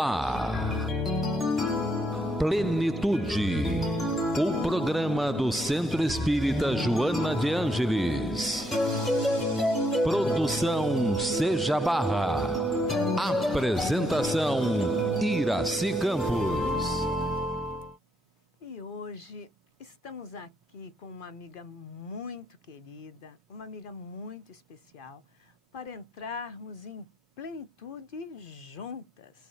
ar, Plenitude, o programa do Centro Espírita Joana de Ângeles. Produção Seja Barra. Apresentação Iraci Campos. E hoje estamos aqui com uma amiga muito querida, uma amiga muito especial, para entrarmos em plenitude juntas.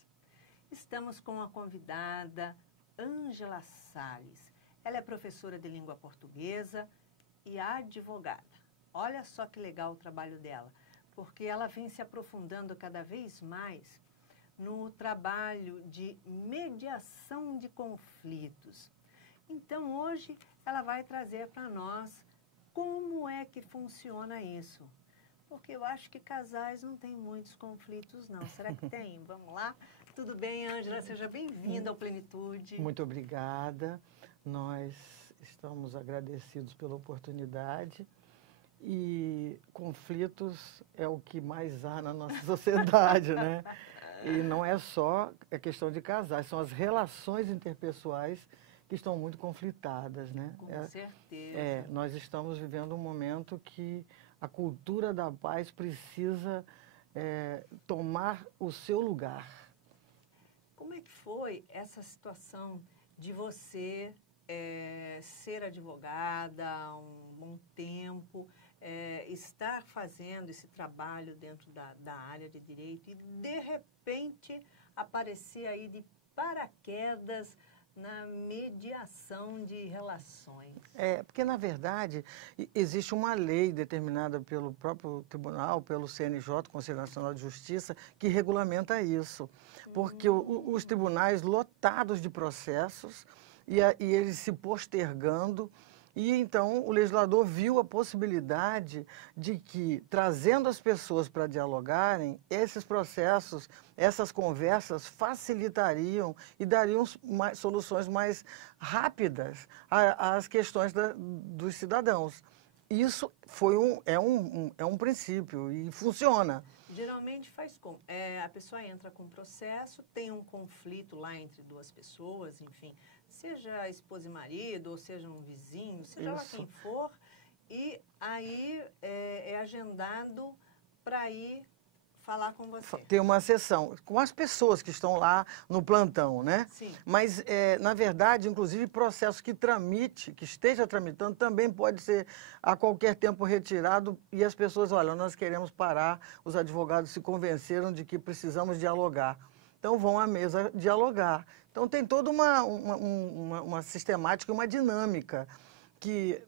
Estamos com a convidada Ângela Salles. Ela é professora de língua portuguesa e advogada. Olha só que legal o trabalho dela, porque ela vem se aprofundando cada vez mais no trabalho de mediação de conflitos. Então, hoje, ela vai trazer para nós como é que funciona isso. Porque eu acho que casais não têm muitos conflitos, não. Será que tem? Vamos lá? Tudo bem, Ângela? Seja bem-vinda ao Plenitude. Muito obrigada. Nós estamos agradecidos pela oportunidade. E conflitos é o que mais há na nossa sociedade, né? E não é só a questão de casais, são as relações interpessoais que estão muito conflitadas, né? Com certeza. Nós estamos vivendo um momento que a cultura da paz precisa tomar o seu lugar. Como é que foi essa situação de você ser advogada há um bom tempo, estar fazendo esse trabalho dentro da área de direito e, de repente, aparecer aí de paraquedas na mediação de relações? Porque, na verdade, existe uma lei determinada pelo próprio tribunal, pelo CNJ, Conselho Nacional de Justiça, que regulamenta isso. Porque os tribunais lotados de processos e eles se postergando. E então o legislador viu a possibilidade de que, trazendo as pessoas para dialogarem, esses processos, essas conversas facilitariam e dariam soluções mais rápidas às questões dos cidadãos. Isso é um princípio e funciona. Geralmente faz como? A pessoa entra com um processo, tem um conflito lá entre duas pessoas, enfim, seja esposa e marido, ou seja um vizinho, seja lá quem for, e aí é agendado para ir falar com você. Tem uma sessão com as pessoas que estão lá no plantão, né? Sim. Mas, na verdade, inclusive, processo que esteja tramitando, também pode ser a qualquer tempo retirado e as pessoas, olha, nós queremos parar, os advogados se convenceram de que precisamos dialogar. Então, vão à mesa dialogar. Então, tem toda uma sistemática, uma dinâmica que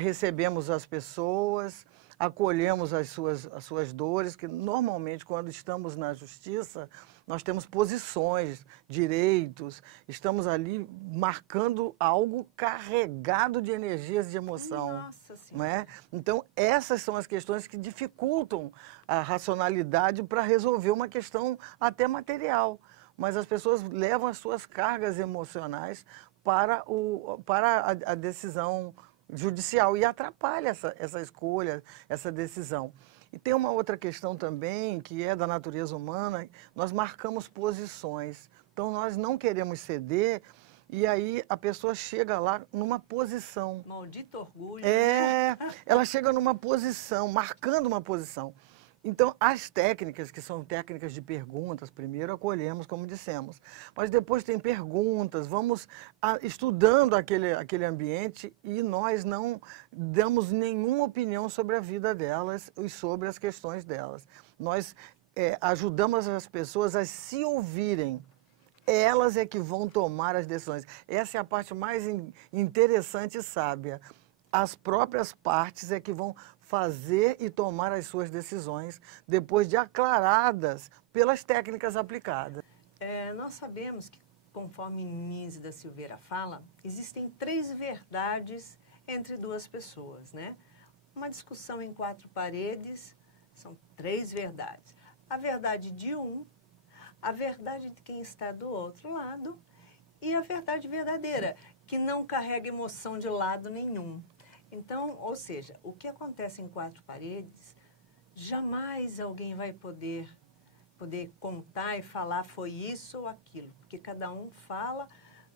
recebemos as pessoas, acolhemos as suas dores, que normalmente, quando estamos na justiça, nós temos posições, direitos, estamos ali marcando algo carregado de energias de emoção. Nossa Senhora. Não é? Então, essas são as questões que dificultam a racionalidade para resolver uma questão até material. Mas as pessoas levam as suas cargas emocionais para a decisão judicial e atrapalha essa escolha, essa decisão. E tem uma outra questão também, que é da natureza humana, nós marcamos posições. Então, nós não queremos ceder e aí a pessoa chega lá numa posição. Maldito orgulho. Ela chega numa posição, marcando uma posição. Então, as técnicas, que são técnicas de perguntas, primeiro acolhemos, como dissemos. Mas depois tem perguntas, vamos estudando aquele ambiente e nós não damos nenhuma opinião sobre a vida delas e sobre as questões delas. Nós ajudamos as pessoas a se ouvirem. Elas é que vão tomar as decisões. Essa é a parte mais interessante e sábia. As próprias partes é que vão fazer e tomar as suas decisões depois de aclaradas pelas técnicas aplicadas. Nós sabemos que, conforme Nise da Silveira fala, existem 3 verdades entre duas pessoas, né? Uma discussão em 4 paredes, são 3 verdades. A verdade de um, a verdade de quem está do outro lado e a verdade verdadeira, que não carrega emoção de lado nenhum. Então, ou seja, o que acontece em 4 paredes, jamais alguém vai poder poder contar e falar foi isso ou aquilo, porque cada um fala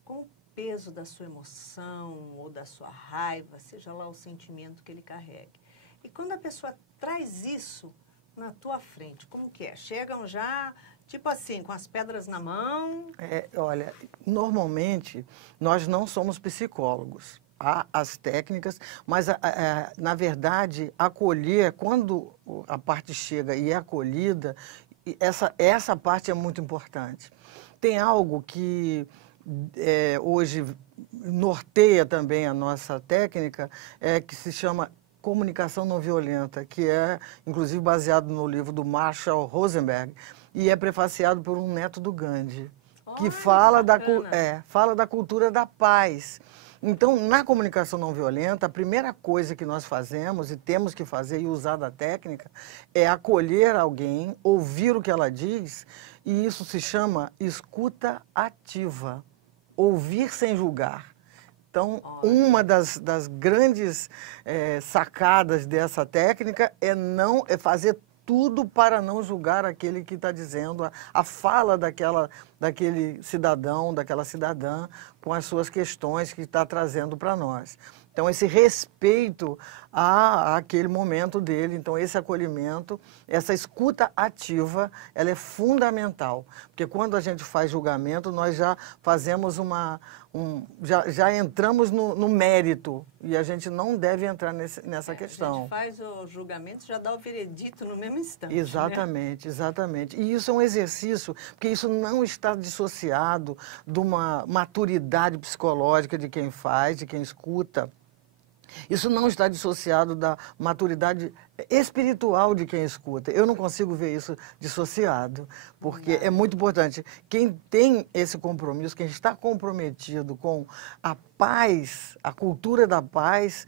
com o peso da sua emoção ou da sua raiva, seja lá o sentimento que ele carregue. E quando a pessoa traz isso na tua frente, como que é? Chegam já, tipo assim, com as pedras na mão? Olha, normalmente nós não somos psicólogos. Há as técnicas, mas, na verdade, acolher, quando a parte chega e é acolhida, essa parte é muito importante. Tem algo que hoje norteia também a nossa técnica, que se chama comunicação não violenta, que é, inclusive, baseado no livro do Marshall Rosenberg, e é prefaciado por um neto do Gandhi, que fala da cultura da paz. Então, na comunicação não violenta, a primeira coisa que nós fazemos, e temos que fazer e usar da técnica, é acolher alguém, ouvir o que ela diz, e isso se chama escuta ativa, ouvir sem julgar. Então, uma das grandes sacadas dessa técnica é fazer tudo para não julgar aquele que está dizendo a fala daquele cidadão, daquela cidadã, com as suas questões que está trazendo para nós. Então, esse respeito àquele momento dele, então esse acolhimento, essa escuta ativa, ela é fundamental. Porque quando a gente faz julgamento, nós já fazemos já entramos no mérito, e a gente não deve entrar nessa questão. A gente faz o julgamento, já dá o veredito no mesmo instante. Exatamente, né? Exatamente. E isso é um exercício, porque isso não está dissociado de uma maturidade psicológica de quem faz, de quem escuta. Isso não está dissociado da maturidade espiritual de quem escuta. Eu não consigo ver isso dissociado, porque é muito importante. Quem tem esse compromisso, quem está comprometido com a paz, a cultura da paz,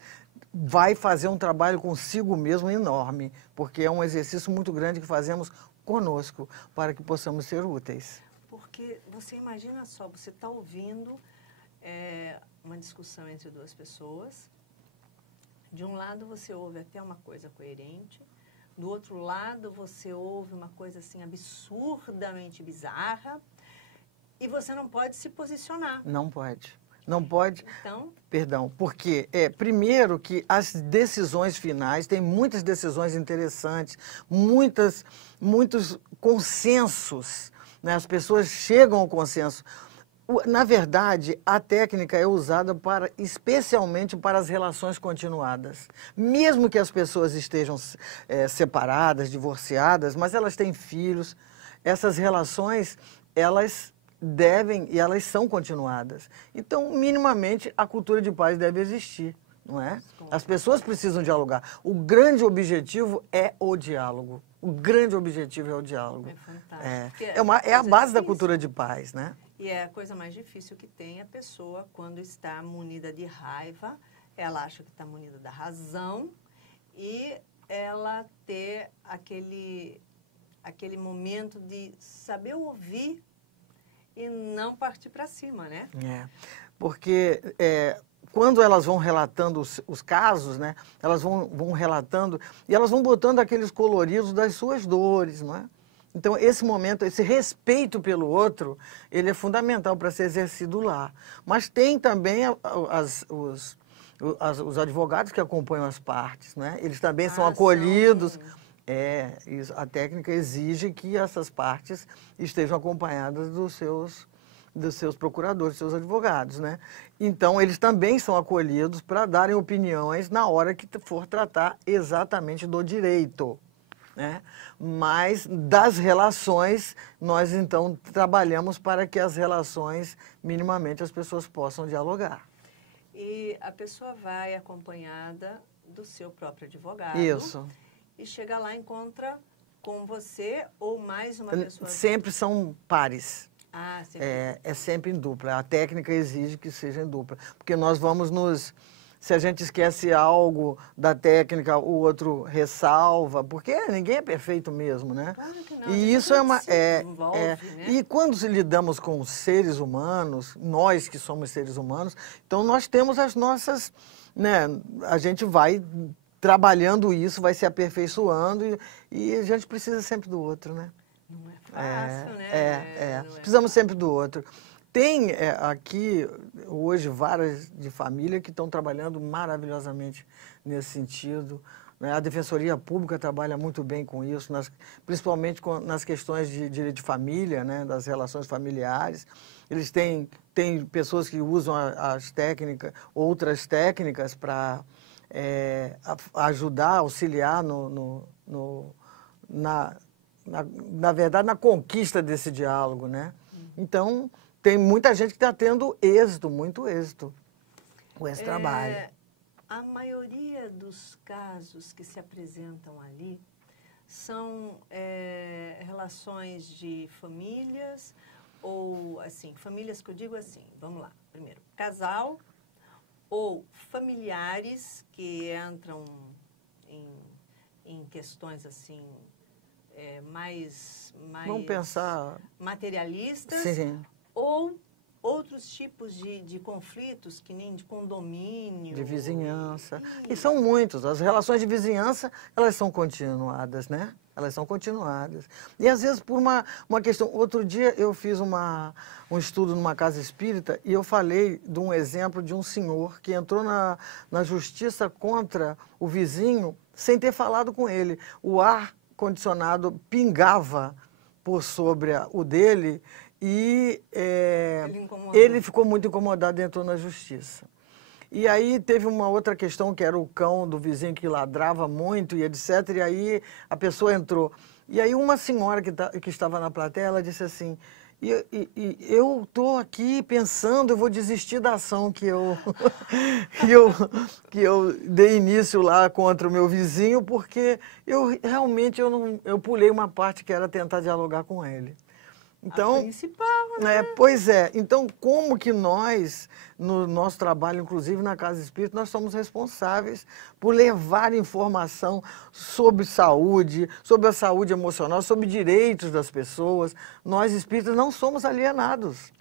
vai fazer um trabalho consigo mesmo enorme, porque é um exercício muito grande que fazemos conosco, para que possamos ser úteis. Porque você imagina só, você está ouvindo uma discussão entre duas pessoas. De um lado você ouve até uma coisa coerente, do outro lado você ouve uma coisa assim absurdamente bizarra e você não pode se posicionar. Não pode. Não pode. Então? Perdão, porque primeiro que as decisões finais, tem muitas decisões interessantes, muitos consensos, né? As pessoas chegam ao consenso. Na verdade, a técnica é usada especialmente para as relações continuadas. Mesmo que as pessoas estejam separadas, divorciadas, mas elas têm filhos, essas relações, elas devem e elas são continuadas. Então, minimamente, a cultura de paz deve existir, não é? As pessoas precisam dialogar. O grande objetivo é o diálogo. O grande objetivo é o diálogo. É fantástico. É a base da cultura de paz, né? E é a coisa mais difícil que tem a pessoa quando está munida de raiva, ela acha que está munida da razão e ela ter aquele momento de saber ouvir e não partir para cima, né? Porque quando elas vão relatando os casos, né? Elas vão relatando e elas vão botando aqueles coloridos das suas dores, não é? Então, esse momento, esse respeito pelo outro, ele é fundamental para ser exercido lá. Mas tem também os advogados que acompanham as partes, né? Eles também são acolhidos. A técnica exige que essas partes estejam acompanhadas dos seus procuradores, dos seus advogados, né? Então, eles também são acolhidos para darem opiniões na hora que for tratar exatamente do direito, né? Mas das relações, nós então trabalhamos para que as relações, minimamente, as pessoas possam dialogar. E a pessoa vai acompanhada do seu próprio advogado. Isso. E chega lá e encontra com você ou mais uma pessoa? Sempre são pares. Sempre. É sempre em dupla. A técnica exige que seja em dupla. Porque nós vamos se a gente esquece algo da técnica, o outro ressalva, porque ninguém é perfeito mesmo, né? Claro que não. E isso envolve, né? E quando lidamos com seres humanos, nós que somos seres humanos, então nós temos as nossas, né? A gente vai trabalhando isso, vai se aperfeiçoando e a gente precisa sempre do outro, né? Não é fácil, né? Não é Precisamos fácil. sempre do outro. Tem aqui, hoje, várias de família que estão trabalhando maravilhosamente nesse sentido, né? A Defensoria Pública trabalha muito bem com isso, principalmente nas questões de direito de família, né? Das relações familiares. Eles têm pessoas que usam as técnicas, outras técnicas para ajudar, auxiliar na verdade, na conquista desse diálogo, né? Então, tem muita gente que está tendo êxito, muito êxito com esse trabalho. A maioria dos casos que se apresentam ali são relações de famílias, ou, assim, famílias que eu digo assim, vamos lá, primeiro, casal ou familiares que entram em questões, assim, mais Vamos pensar materialistas, sim. Ou outros tipos de conflitos, que nem de condomínio. De vizinhança. E são muitos. As relações de vizinhança, elas são continuadas, né? Elas são continuadas. E às vezes por uma questão... Outro dia eu fiz um estudo numa casa espírita e eu falei de um exemplo de um senhor que entrou na justiça contra o vizinho sem ter falado com ele. O ar condicionado pingava por sobre o dele e ele ficou muito incomodado e entrou na justiça. E aí teve uma outra questão, que era o cão do vizinho que ladrava muito e etc. E aí a pessoa entrou. E aí uma senhora que estava na plateia, ela disse assim, eu estou aqui pensando, eu vou desistir da ação que eu dei início lá contra o meu vizinho, porque realmente eu pulei uma parte que era tentar dialogar com ele. Então, a principal, né? Pois é. Então, como que nós, no nosso trabalho, inclusive na Casa Espírita, nós somos responsáveis por levar informação sobre saúde, sobre a saúde emocional, sobre direitos das pessoas. Nós, espíritas, não somos alienados.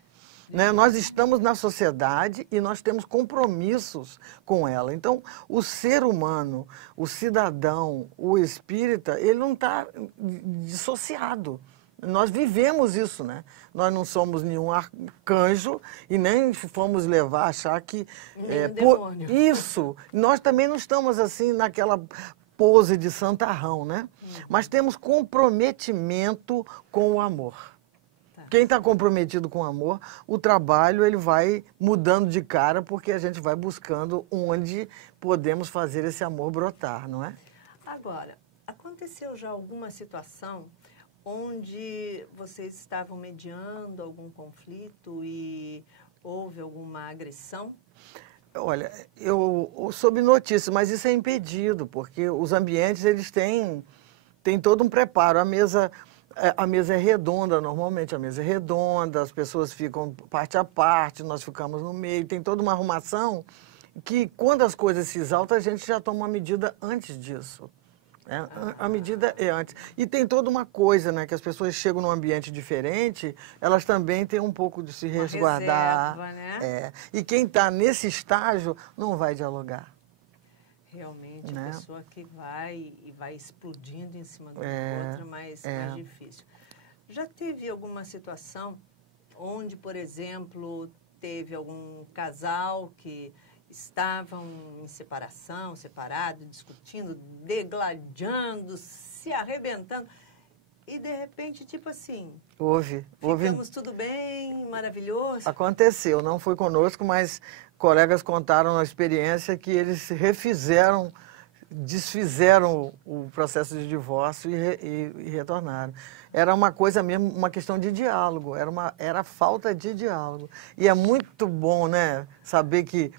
Né? Nós estamos na sociedade e nós temos compromissos com ela. Então, o ser humano, o cidadão, o espírita, ele não está dissociado. Nós vivemos isso, né? Nós não somos nenhum arcanjo e nem fomos levar a achar que... demônio. Isso! Nós também não estamos assim naquela pose de santarrão, né? Mas temos comprometimento com o amor. Tá. Quem está comprometido com o amor, o trabalho ele vai mudando de cara porque a gente vai buscando onde podemos fazer esse amor brotar, não é? Agora, aconteceu já alguma situação onde vocês estavam mediando algum conflito e houve alguma agressão? Olha, eu soube notícias, mas isso é impedido, porque os ambientes eles têm todo um preparo. A mesa é redonda, normalmente a mesa é redonda, as pessoas ficam parte a parte, nós ficamos no meio, tem toda uma arrumação que quando as coisas se exaltam, a gente já toma uma medida antes disso. A medida é antes. E tem toda uma coisa, né? Que as pessoas chegam num ambiente diferente, elas também têm um pouco de se resguardar. Reserva, né? E quem está nesse estágio não vai dialogar. Realmente, né? A pessoa que vai explodindo em cima da outra, mais difícil. Já teve alguma situação onde, por exemplo, teve algum casal que estavam em separação, separado, discutindo, degladiando, se arrebentando, e de repente, tipo assim... Ficamos tudo bem, maravilhoso? Aconteceu, não foi conosco, mas colegas contaram a experiência que eles desfizeram o processo de divórcio e retornaram. Era uma coisa mesmo, uma questão de diálogo, era falta de diálogo. E é muito bom, né, saber que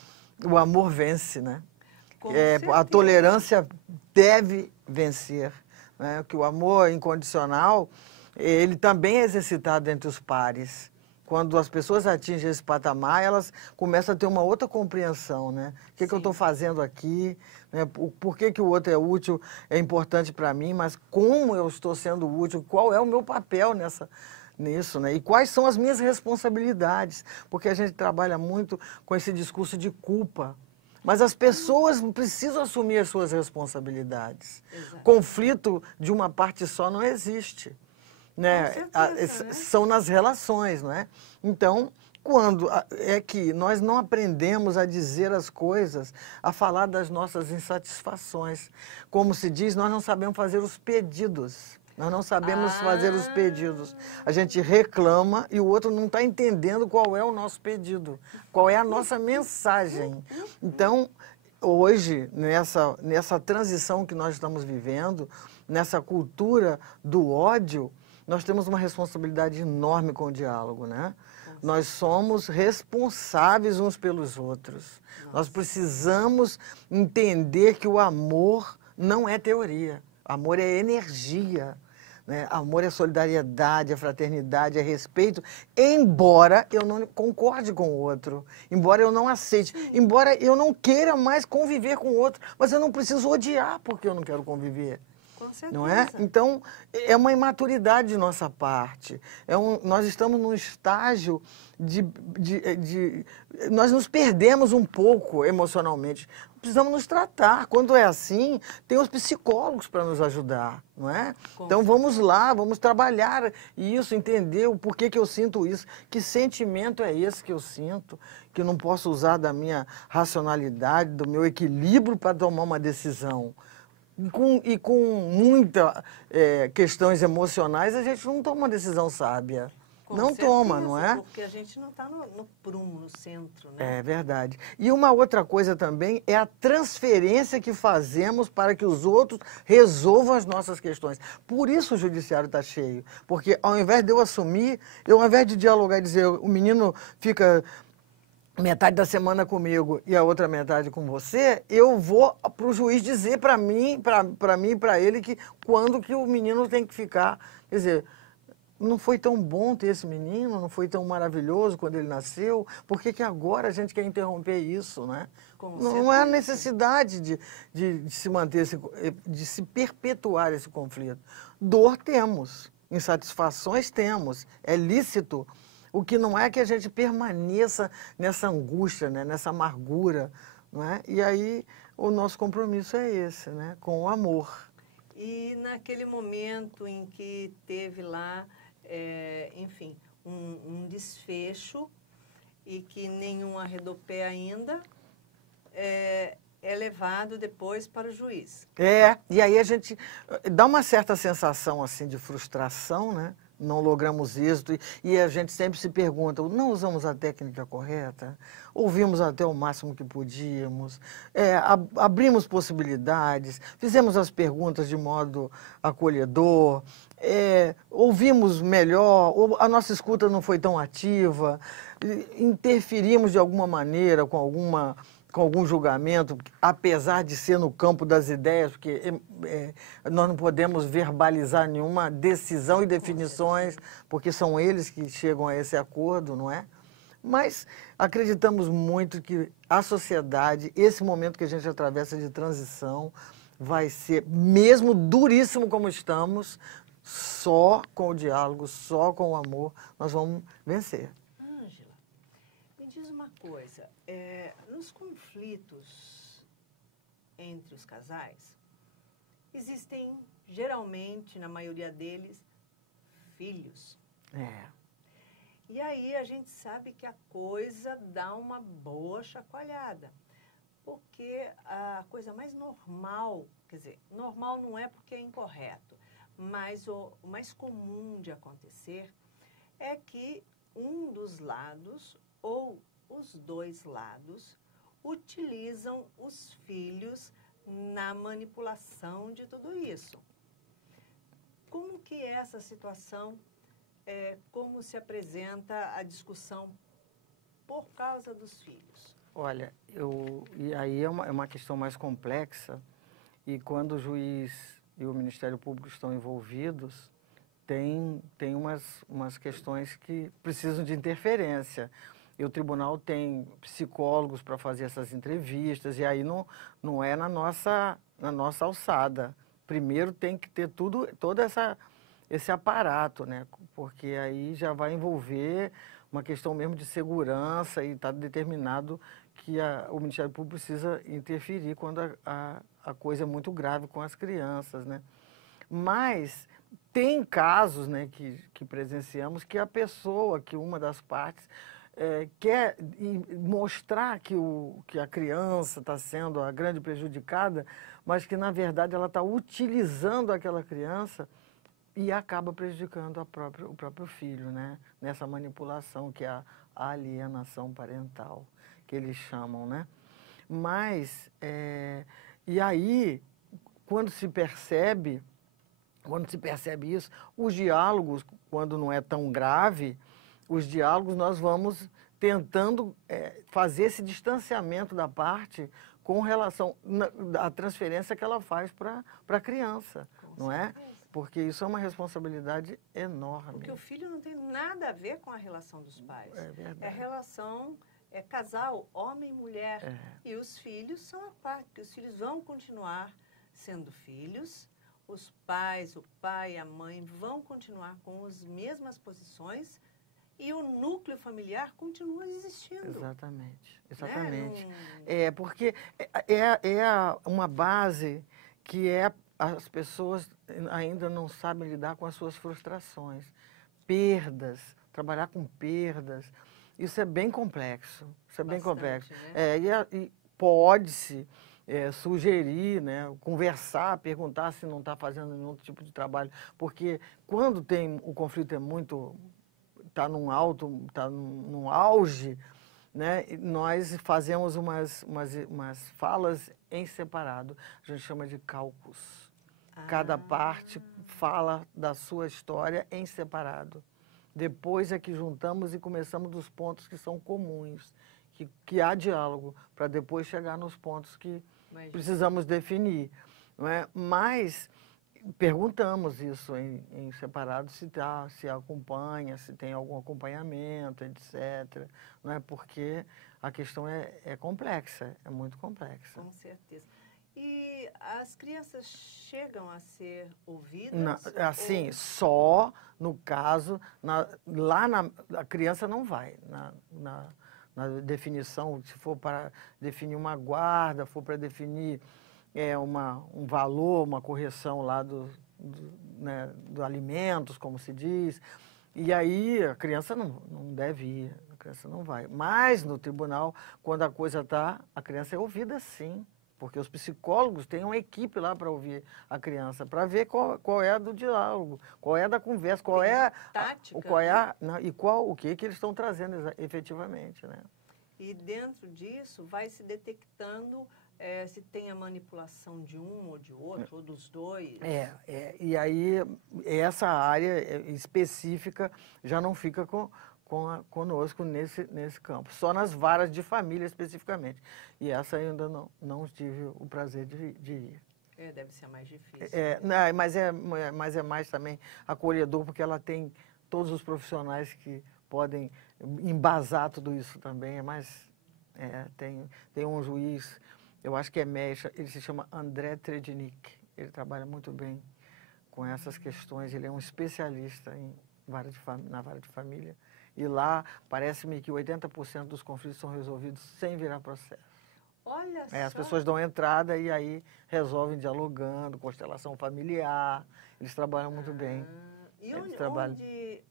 o amor vence, né? A tolerância deve vencer, né? Que o amor incondicional, ele também é exercitado entre os pares. Quando as pessoas atingem esse patamar, elas começam a ter uma outra compreensão, né? O que eu estou fazendo aqui, né? Por que o outro é útil, é importante para mim, mas como eu estou sendo útil, qual é o meu papel nisso, né? E quais são as minhas responsabilidades, porque a gente trabalha muito com esse discurso de culpa, mas as pessoas precisam assumir as suas responsabilidades. Exato. Conflito de uma parte só não existe. né? certeza, né? São nas relações, não é? Então, quando é que nós não aprendemos a dizer as coisas, a falar das nossas insatisfações. Como se diz, nós não sabemos fazer os pedidos. Nós não sabemos fazer os pedidos. A gente reclama e o outro não está entendendo qual é o nosso pedido, qual é a nossa mensagem. Então, hoje, nessa transição que nós estamos vivendo, nessa cultura do ódio, nós temos uma responsabilidade enorme com o diálogo, né? Nós somos responsáveis uns pelos outros. Nós precisamos entender que o amor não é teoria. Amor é energia, né? Amor é solidariedade, é fraternidade, é respeito, embora eu não concorde com o outro, embora eu não aceite, embora eu não queira mais conviver com o outro, mas eu não preciso odiar porque eu não quero conviver. Com certeza. Não é? Então, é uma imaturidade de nossa parte. Nós estamos num estágio nós nos perdemos um pouco emocionalmente. Precisamos nos tratar. Quando é assim, tem os psicólogos para nos ajudar, não é? Então, vamos lá, vamos trabalhar isso, entender o porquê que eu sinto isso. Que sentimento é esse que eu sinto, que eu não posso usar da minha racionalidade, do meu equilíbrio para tomar uma decisão. E com muitas questões emocionais, a gente não toma uma decisão sábia. Não certeza, toma, não é? Porque a gente não está no prumo, no centro, né? É verdade. E uma outra coisa também é a transferência que fazemos para que os outros resolvam as nossas questões. Por isso o judiciário está cheio. Porque ao invés de eu assumir, ao invés de dialogar e dizer, o menino fica metade da semana comigo e a outra metade com você, eu vou para o juiz dizer para mim e para ele que quando que o menino tem que ficar. Quer dizer, não foi tão bom ter esse menino, não foi tão maravilhoso quando ele nasceu, por que que agora a gente quer interromper isso, né? Não há necessidade de se manter, de se perpetuar esse conflito. Dor temos, insatisfações temos, é lícito. O que não é que a gente permaneça nessa angústia, né? Nessa amargura, não é? E aí o nosso compromisso é esse, né? Com o amor. E naquele momento em que teve lá, enfim, um desfecho e que nenhum arredou pé ainda, é levado depois para o juiz. E aí a gente dá uma certa sensação assim de frustração, né? Não logramos êxito e a gente sempre se pergunta, não usamos a técnica correta? Ouvimos até o máximo que podíamos? Abrimos possibilidades? Fizemos as perguntas de modo acolhedor? Ouvimos melhor? Ou a nossa escuta não foi tão ativa? Interferimos de alguma maneira com algum julgamento, apesar de ser no campo das ideias, porque nós não podemos verbalizar nenhuma decisão e definições, porque são eles que chegam a esse acordo, não é? Mas acreditamos muito que a sociedade, esse momento que a gente atravessa de transição, vai ser, mesmo duríssimo como estamos, só com o diálogo, só com o amor, nós vamos vencer. Ângela, me diz uma coisa, nos conflitos entre os casais, existem, geralmente, na maioria deles, filhos. E aí a gente sabe que a coisa dá uma boa chacoalhada. Porque a coisa mais normal, quer dizer, normal não é porque é incorreto, mas o mais comum de acontecer é que um dos lados ou os dois lados utilizam os filhos na manipulação de tudo isso. Como que é essa situação, como se apresenta a discussão por causa dos filhos? Olha, e aí é uma questão mais complexa e quando o juiz e o Ministério Público estão envolvidos, tem umas questões que precisam de interferência. E o tribunal tem psicólogos para fazer essas entrevistas, e aí não é na nossa alçada. Primeiro tem que ter todo esse aparato, né? Porque aí já vai envolver uma questão mesmo de segurança e está determinado que o Ministério Público precisa interferir quando a coisa é muito grave com as crianças, né? Mas Tem casos, né, que presenciamos que a pessoa, que uma das partes, quer mostrar que a criança está sendo a grande prejudicada, mas que, na verdade, ela está utilizando aquela criança e acaba prejudicando o próprio filho, né? Nessa manipulação que é a alienação parental, que eles chamam, né? Mas, e aí, quando se percebe isso, os diálogos, quando não é tão grave, os diálogos nós vamos tentando fazer esse distanciamento da parte com relação à transferência que ela faz para a criança, não é? Porque isso é uma responsabilidade enorme. Porque o filho não tem nada a ver com a relação dos pais. É verdade. É a relação, casal, homem e mulher. E os filhos são a parte, que os filhos vão continuar sendo filhos, os pais, o pai e a mãe vão continuar com as mesmas posições e o núcleo familiar continua existindo. Exatamente, exatamente. Né? Porque uma base que as pessoas ainda não sabem lidar com as suas frustrações, perdas, trabalhar com perdas, isso é bem complexo, isso é bem complexo. Né? E pode-se sugerir, né, conversar, perguntar se não está fazendo nenhum tipo de trabalho, porque quando o conflito está num auge, né, nós fazemos umas falas em separado, a gente chama de caucus. Cada parte fala da sua história em separado. Depois é que juntamos e começamos dos pontos que são comuns, que há diálogo, para depois chegar nos pontos que precisamos definir. Não é? Mas perguntamos isso em separado, se acompanha, se tem algum acompanhamento, etc. Não é? Porque a questão é complexa, é muito complexa. Com certeza. E as crianças chegam a ser ouvidas? Assim, só no caso, a criança não vai. Na definição, se for para definir uma guarda, for para definir um valor, uma correção lá né, do alimentos, como se diz, e aí a criança não deve ir, a criança não vai. Mas no tribunal, quando a coisa a criança é ouvida sim. Porque os psicólogos têm uma equipe lá para ouvir a criança, para ver qual é a do diálogo, qual é a da conversa, qual é a tática, e o que eles estão trazendo efetivamente, né? E dentro disso vai se detectando se tem a manipulação de um ou de outro, ou dos dois. E aí essa área específica já não fica conosco nesse campo, só nas varas de família especificamente. E essa ainda não tive o prazer de ir. Deve ser mais difícil. Mas é mais também acolhedor, porque ela tem todos os profissionais que podem embasar tudo isso também. Tem um juiz, eu acho que é médico, ele se chama André Trednik. Ele trabalha muito bem com essas questões, ele é um especialista na vara de família. E lá, parece-me que 80% dos conflitos são resolvidos sem virar processo. Olha só. As pessoas dão entrada e aí resolvem dialogando, constelação familiar. Eles trabalham muito bem. E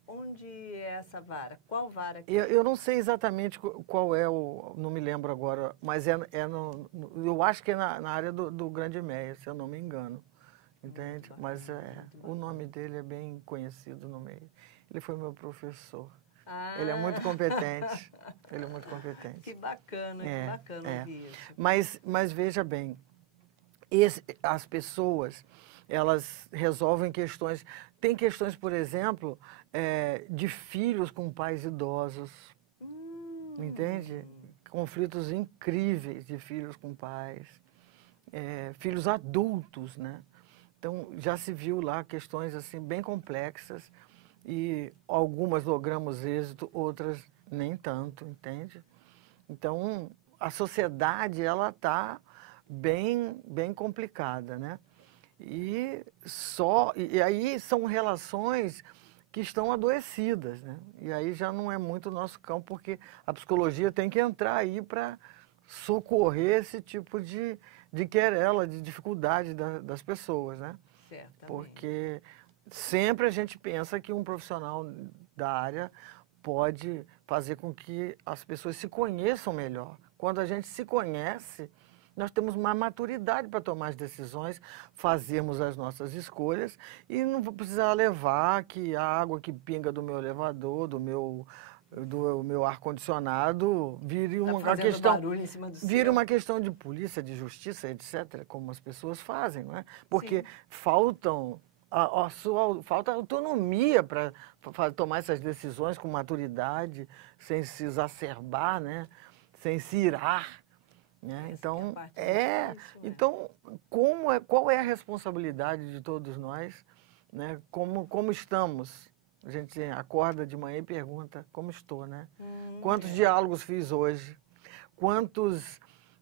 onde é essa vara? Qual vara? Eu não sei exatamente qual é não me lembro agora, mas eu acho que é na área do Grande Meia, se eu não me engano. Entende? Mas o nome dele é bem conhecido no meio. Ele foi meu professor. Ele é muito competente. Ele é muito competente. Que bacana, ouvir isso. Mas veja bem, as pessoas, elas resolvem questões. Tem questões, por exemplo, de filhos com pais idosos. Entende? Conflitos incríveis de filhos com pais. Filhos adultos, né? Então, já se viu lá questões assim bem complexas. E algumas logramos êxito, outras nem tanto, entende? Então, a sociedade, ela está bem complicada, né? E aí são relações que estão adoecidas, né? E aí já não é muito o nosso campo, porque a psicologia tem que entrar aí para socorrer esse tipo de querela, de dificuldade das pessoas, né? Certamente. Porque sempre a gente pensa que um profissional da área pode fazer com que as pessoas se conheçam melhor. Quando a gente se conhece, nós temos uma maturidade para tomar as decisões, fazermos as nossas escolhas e não vou precisar levar que a água que pinga do meu elevador, do meu ar-condicionado, vire uma questão, barulho em cima do vire seu. uma questão de polícia, de justiça, etc., como as pessoas fazem, não é? Porque Sim. falta autonomia para tomar essas decisões com maturidade, sem se exacerbar, né? Sem se irar. Né? Então, parte difícil, né? então qual é a responsabilidade de todos nós, né? Como estamos? A gente acorda de manhã e pergunta, como estou, né? Quantos diálogos fiz hoje?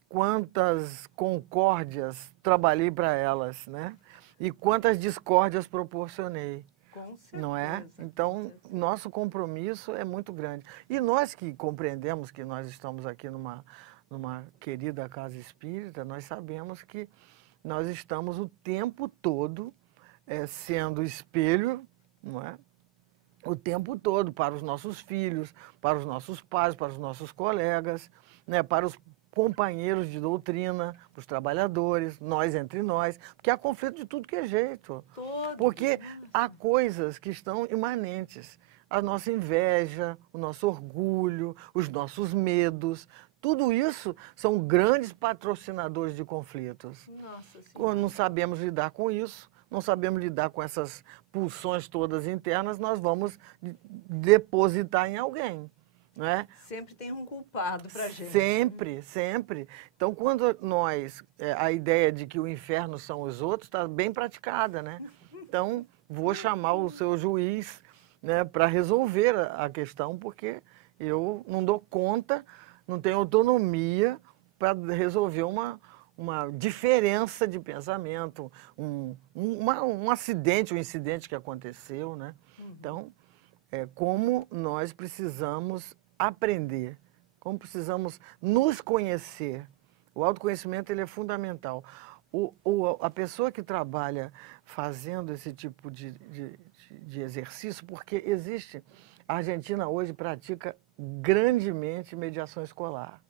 Quantas concórdias trabalhei para elas, né? E quantas discórdias proporcionei? Com certeza. Não é? Então, nosso compromisso é muito grande. E nós que compreendemos que nós estamos aqui numa querida casa espírita, nós sabemos que nós estamos o tempo todo sendo espelho, não é? O tempo todo para os nossos filhos, para os nossos pais, para os nossos colegas, né? Para os companheiros de doutrina, para os trabalhadores, nós entre nós, porque há conflito de tudo que é jeito. Porque há coisas que estão imanentes. A nossa inveja, o nosso orgulho, os nossos medos, tudo isso são grandes patrocinadores de conflitos. Nossa Senhora. Quando não sabemos lidar com isso, não sabemos lidar com essas pulsões todas internas, nós vamos depositar em alguém. Não é? Sempre tem um culpado para gente. Sempre, sempre. Então, quando a ideia de que o inferno são os outros está bem praticada, né? Então, vou chamar o seu juiz, né, para resolver a questão, porque eu não dou conta, não tenho autonomia para resolver uma diferença de pensamento, um acidente, um incidente que aconteceu, né? Então, como nós precisamos aprender, como precisamos nos conhecer. O autoconhecimento ele é fundamental. A pessoa que trabalha fazendo esse tipo de exercício, porque existe, a Argentina hoje pratica grandemente mediação escolar.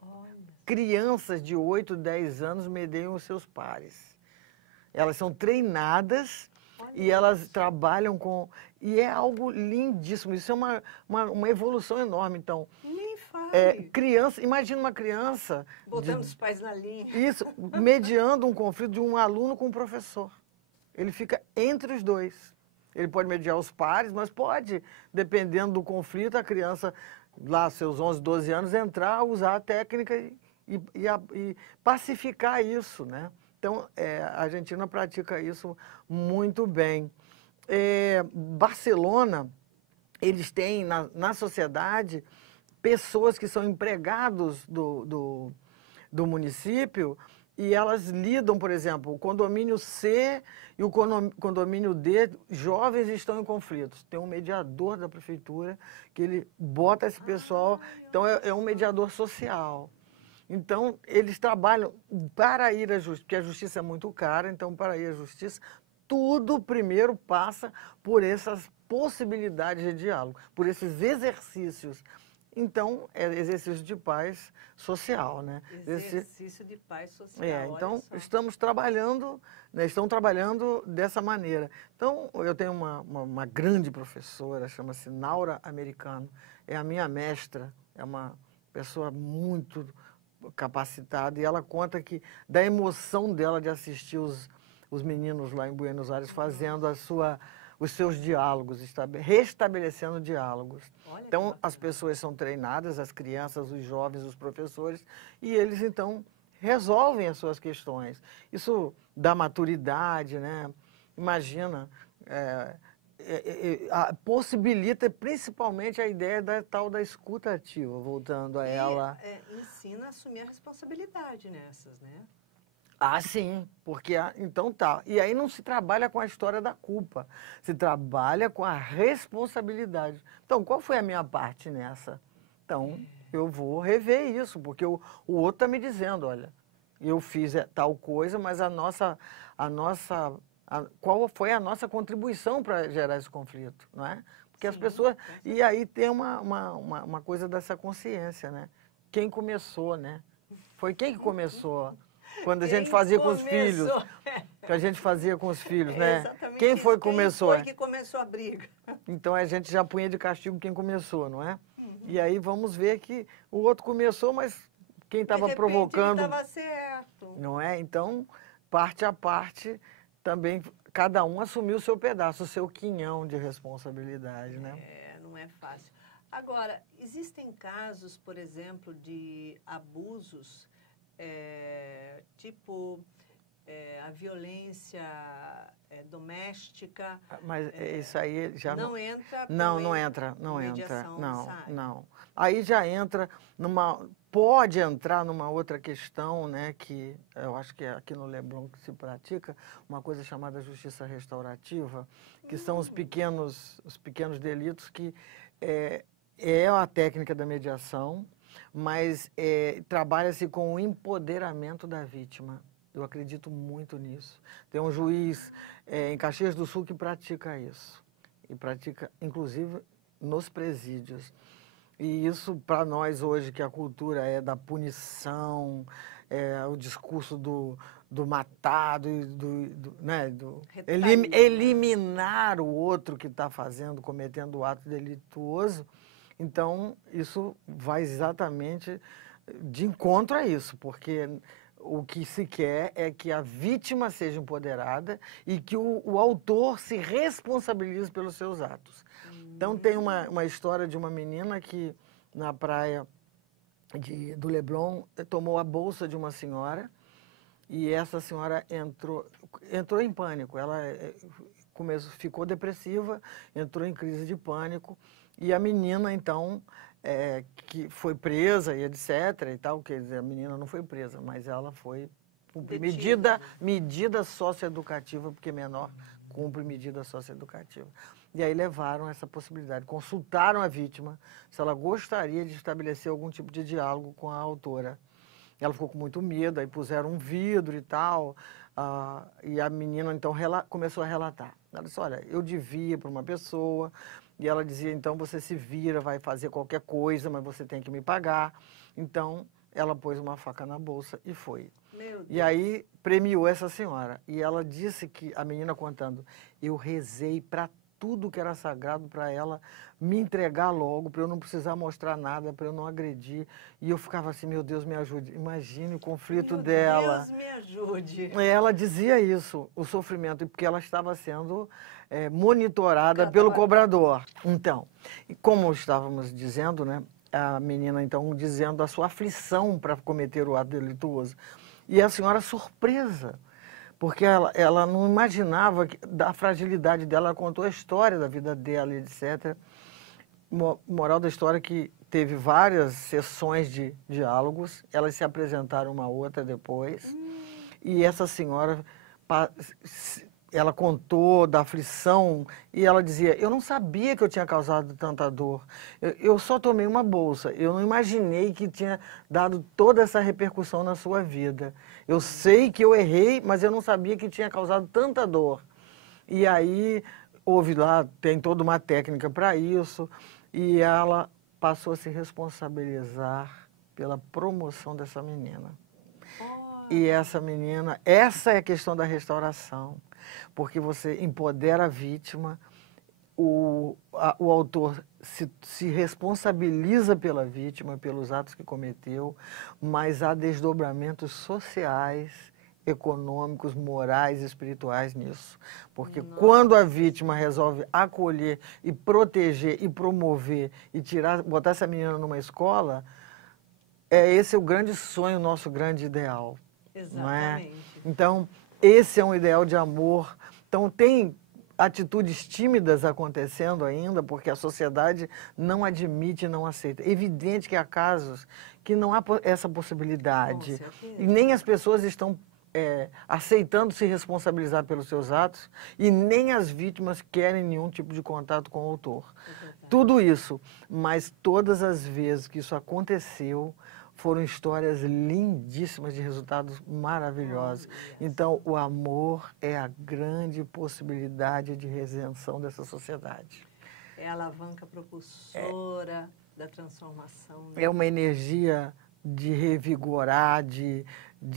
Olha. Crianças de 8, 10 anos medeiam os seus pares. Elas são treinadas. Olha E elas isso. trabalham com... E é algo lindíssimo. Isso é uma evolução enorme. Então, Nem fale. criança, imagina uma criança... Botando os pais na linha. Isso, mediando um conflito de um aluno com um professor. Ele fica entre os dois. Ele pode mediar os pares, mas pode, dependendo do conflito, a criança, lá seus 11, 12 anos, entrar, usar a técnica e pacificar isso, né? Então, a Argentina pratica isso muito bem. Barcelona, eles têm na sociedade pessoas que são empregados do município e elas lidam, por exemplo, o condomínio C e o condomínio D, jovens estão em conflitos. Tem um mediador da prefeitura que ele bota esse pessoal, então é um mediador social. Então, eles trabalham para ir à justiça, porque a justiça é muito cara, então, para ir à justiça, tudo primeiro passa por essas possibilidades de diálogo, por esses exercícios. Então, é exercício de paz social, né? Exercício de paz social. Então, estamos trabalhando, né, estão trabalhando dessa maneira. Então, eu tenho uma grande professora, chama-se Naura Americano, é a minha mestra, é uma pessoa muito capacitada, e ela conta que da emoção dela de assistir os meninos lá em Buenos Aires fazendo os seus diálogos, restabelecendo diálogos. Olha, então, as pessoas são treinadas, as crianças, os jovens, os professores, e eles, então, resolvem as suas questões. Isso dá maturidade, né? Imagina, possibilita principalmente a ideia da tal da escuta ativa, voltando a ela. Ensina a assumir a responsabilidade nessas, né? Ah, sim, porque então tá. E aí não se trabalha com a história da culpa, se trabalha com a responsabilidade. Então, qual foi a minha parte nessa? Então, eu vou rever isso, porque o outro está me dizendo, olha, eu fiz tal coisa, mas a nossa qual foi a nossa contribuição para gerar esse conflito, não é? Porque as pessoas... E aí tem uma coisa dessa consciência, né? Quem começou, né? Foi quem que começou? Quando a gente fazia com os filhos, que a gente fazia com os filhos, né? Quem foi que começou? Quem foi que começou a briga? Então a gente já punha de castigo quem começou, não é? E aí vamos ver que o outro começou, mas quem estava provocando... estava certo. Não é? Então, parte a parte, também cada um assumiu o seu pedaço, o seu quinhão de responsabilidade, né? Não é fácil. Agora, existem casos, por exemplo, de abusos, tipo a violência doméstica. Mas isso aí já não entra. Não entra. Não, não. Aí já entra pode entrar numa outra questão, né, que eu acho que é aqui no Leblon que se pratica, uma coisa chamada justiça restaurativa, que são os pequenos delitos que é a técnica da mediação, mas trabalha-se com o empoderamento da vítima. Eu acredito muito nisso. Tem um juiz em Caxias do Sul que pratica isso. E pratica, inclusive, nos presídios. E isso, para nós hoje, que a cultura é da punição, o discurso do matar, eliminar o outro que está cometendo o ato delituoso. Então, isso vai exatamente de encontro a isso, porque o que se quer é que a vítima seja empoderada e que o autor se responsabilize pelos seus atos. Então, tem uma história de uma menina que, na praia do Leblon, tomou a bolsa de uma senhora e essa senhora entrou em pânico. Ela ficou depressiva, entrou em crise de pânico e a menina, então... que foi presa e etc. e tal, quer dizer, a menina não foi presa, mas ela foi cumprir medida socioeducativa, porque menor cumpre medida socioeducativa. E aí levaram essa possibilidade, consultaram a vítima se ela gostaria de estabelecer algum tipo de diálogo com a autora. Ela ficou com muito medo, aí puseram um vidro e tal, e a menina então começou a relatar. Ela disse, olha, eu devia para uma pessoa... E ela dizia, então você se vira, vai fazer qualquer coisa, mas você tem que me pagar. Então, ela pôs uma faca na bolsa e foi. Meu Deus. E aí, premiou essa senhora. E ela disse que, a menina contando, eu rezei para tudo que era sagrado para ela me entregar logo, para eu não precisar mostrar nada, para eu não agredir. E eu ficava assim, meu Deus, me ajude. Imagine o conflito dela. Meu Deus, me ajude. Ela dizia isso, o sofrimento, porque ela estava sendo... monitorada pelo cobrador. Então, como estávamos dizendo, né, a menina então dizendo a sua aflição para cometer o ato delituoso. E a senhora surpresa, porque ela não imaginava da fragilidade dela, ela contou a história da vida dela, etc. Moral da história é que teve várias sessões de diálogos, elas se apresentaram uma outra depois, e essa senhora... Ela contou da aflição e ela dizia, eu não sabia que eu tinha causado tanta dor. Eu só tomei uma bolsa. Eu não imaginei que tinha dado toda essa repercussão na sua vida. Eu sei que eu errei, mas eu não sabia que tinha causado tanta dor. E aí, tem toda uma técnica para isso, e ela passou a se responsabilizar pela promoção dessa menina. E essa menina, essa é a questão da restauração. Porque você empodera a vítima, o autor se responsabiliza pela vítima, pelos atos que cometeu, mas há desdobramentos sociais, econômicos, morais, espirituais nisso. Porque quando a vítima resolve acolher e proteger e promover e botar essa menina numa escola, esse é o grande sonho, o nosso grande ideal. Exatamente. Não é? Então, esse é um ideal de amor. Então, tem atitudes tímidas acontecendo ainda, porque a sociedade não admite, não aceita. É evidente que há casos que não há essa possibilidade. E nem as pessoas estão aceitando se responsabilizar pelos seus atos, e nem as vítimas querem nenhum tipo de contato com o autor. Tudo isso, mas todas as vezes que isso aconteceu, foram histórias lindíssimas de resultados maravilhosos. Então, o amor é a grande possibilidade de redenção dessa sociedade. É a alavanca propulsora da transformação. É uma energia de revigorar, de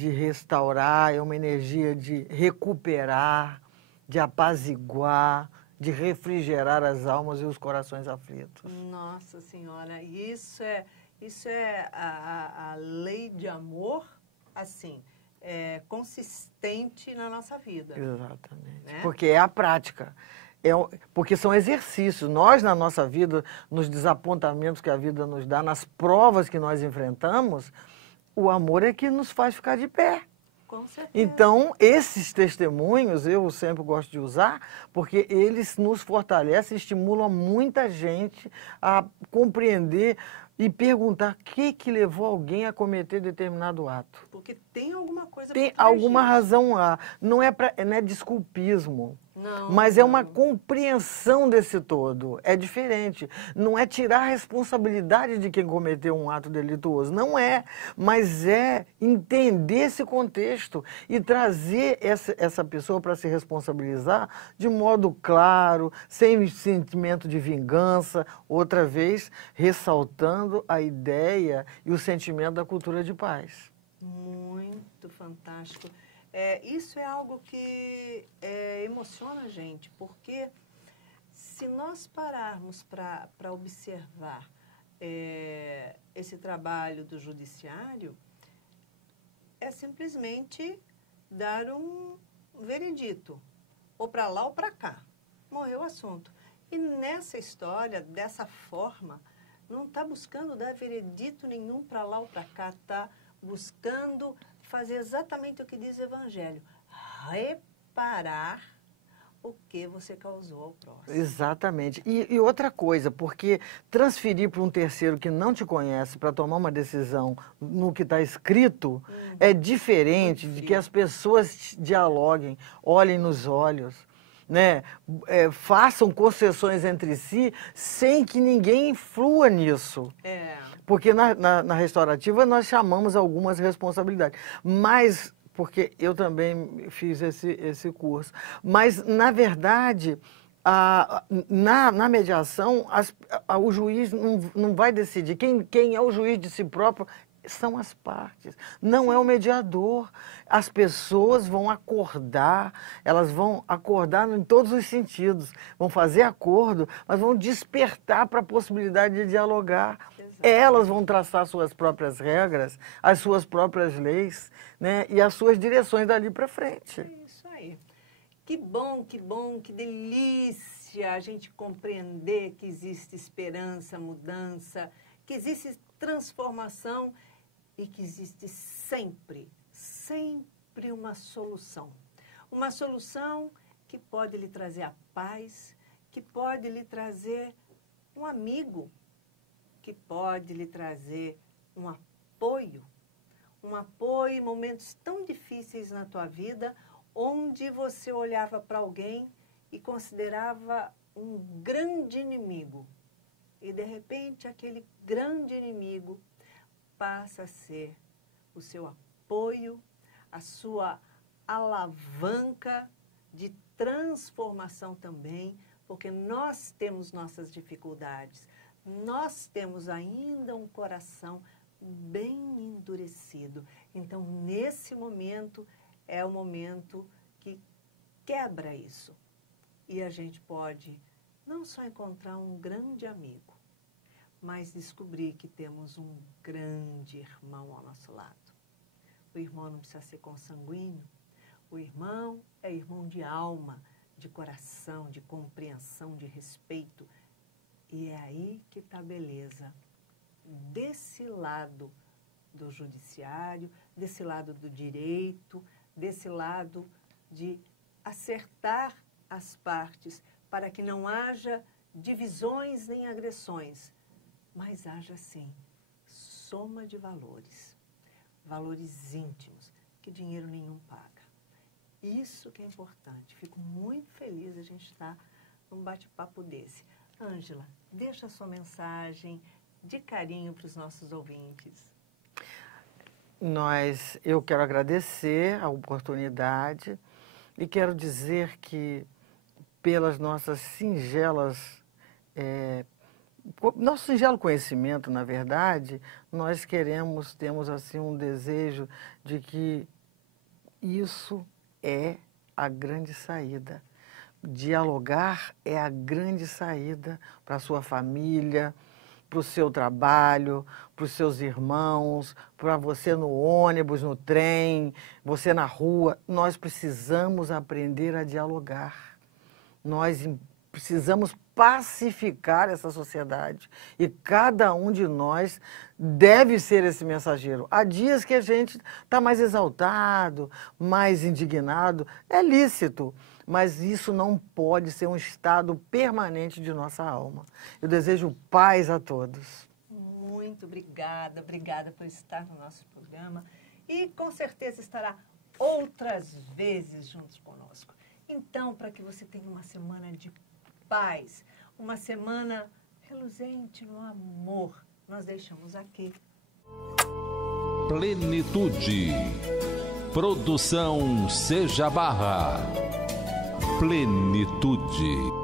restaurar, é uma energia de recuperar, de apaziguar, de refrigerar as almas e os corações aflitos. Nossa Senhora, isso é a lei de amor, assim, consistente na nossa vida. Exatamente. Né? Porque é a prática. Porque são exercícios. Nós, na nossa vida, nos desapontamentos que a vida nos dá, nas provas que nós enfrentamos, o amor é que nos faz ficar de pé. Com certeza. Então, esses testemunhos eu sempre gosto de usar, porque eles nos fortalecem, estimulam muita gente a compreender e perguntar o que levou alguém a cometer determinado ato. Porque tem alguma coisa Tem por trás alguma disso. razão lá. Não é desculpismo. Não, Mas é uma não. compreensão desse todo. É diferente. Não é tirar a responsabilidade de quem cometeu um ato delituoso. Não é. Mas é entender esse contexto e trazer essa pessoa para se responsabilizar de modo claro, sem sentimento de vingança, outra vez ressaltando a ideia e o sentimento da cultura de paz. Muito fantástico. Isso é algo que emociona a gente, porque se nós pararmos para observar esse trabalho do judiciário, é simplesmente dar um veredito, ou para lá ou para cá. Morreu o assunto. E nessa história, dessa forma, não está buscando dar veredito nenhum para lá ou para cá, está buscando fazer exatamente o que diz o Evangelho. Reparar o que você causou ao próximo. Exatamente. E outra coisa, porque transferir para um terceiro que não te conhece para tomar uma decisão no que está escrito é diferente de que as pessoas dialoguem, olhem nos olhos, né? Façam concessões entre si sem que ninguém influa nisso. Porque na restaurativa nós chamamos algumas responsabilidades. Mas, porque eu também fiz esse curso, mas, na verdade, na mediação, o juiz não vai decidir. Quem é o juiz de si próprio são as partes, não é o mediador. As pessoas vão acordar, elas vão acordar em todos os sentidos, vão fazer acordo, mas vão despertar para a possibilidade de dialogar. Exatamente. Elas vão traçar suas próprias regras, as suas próprias leis, né, e as suas direções dali para frente. É isso aí. Que bom, que delícia a gente compreender que existe esperança, mudança, que existe transformação e que existe sempre uma solução. Uma solução que pode lhe trazer a paz, que pode lhe trazer um amigo, que pode lhe trazer um apoio em momentos tão difíceis na tua vida, onde você olhava para alguém e considerava um grande inimigo. E, de repente, aquele grande inimigo passa a ser o seu apoio, a sua alavanca de transformação também, porque nós temos nossas dificuldades, nós temos ainda um coração bem endurecido. Então, nesse momento, é o momento que quebra isso. E a gente pode não só encontrar um grande amigo, mas descobrir que temos um grande irmão ao nosso lado. O irmão não precisa ser consanguíneo. O irmão é irmão de alma, de coração, de compreensão, de respeito. E é aí que está a beleza. Desse lado do judiciário, desse lado do direito, desse lado de acertar as partes para que não haja divisões nem agressões, mas haja, sim, soma de valores, valores íntimos, que dinheiro nenhum paga. Isso que é importante. Fico muito feliz de a gente estar num bate-papo desse. Ângela, deixa a sua mensagem de carinho para os nossos ouvintes. Eu quero agradecer a oportunidade e quero dizer que, pelas nossas nosso singelo conhecimento, na verdade, nós temos assim um desejo de que isso é a grande saída. Dialogar é a grande saída para a sua família, para o seu trabalho, para os seus irmãos, para você no ônibus, no trem, você na rua. Nós precisamos aprender a dialogar. Nós precisamos pacificar essa sociedade e cada um de nós deve ser esse mensageiro. Há dias que a gente está mais exaltado, mais indignado, é lícito, mas isso não pode ser um estado permanente de nossa alma. Eu desejo paz a todos. Muito obrigada, obrigada por estar no nosso programa e com certeza estará outras vezes juntos conosco. Então, para que você tenha uma semana de paz, uma semana reluzente no amor, nós deixamos aqui. Plenitude. Produção Seja Barra. Plenitude.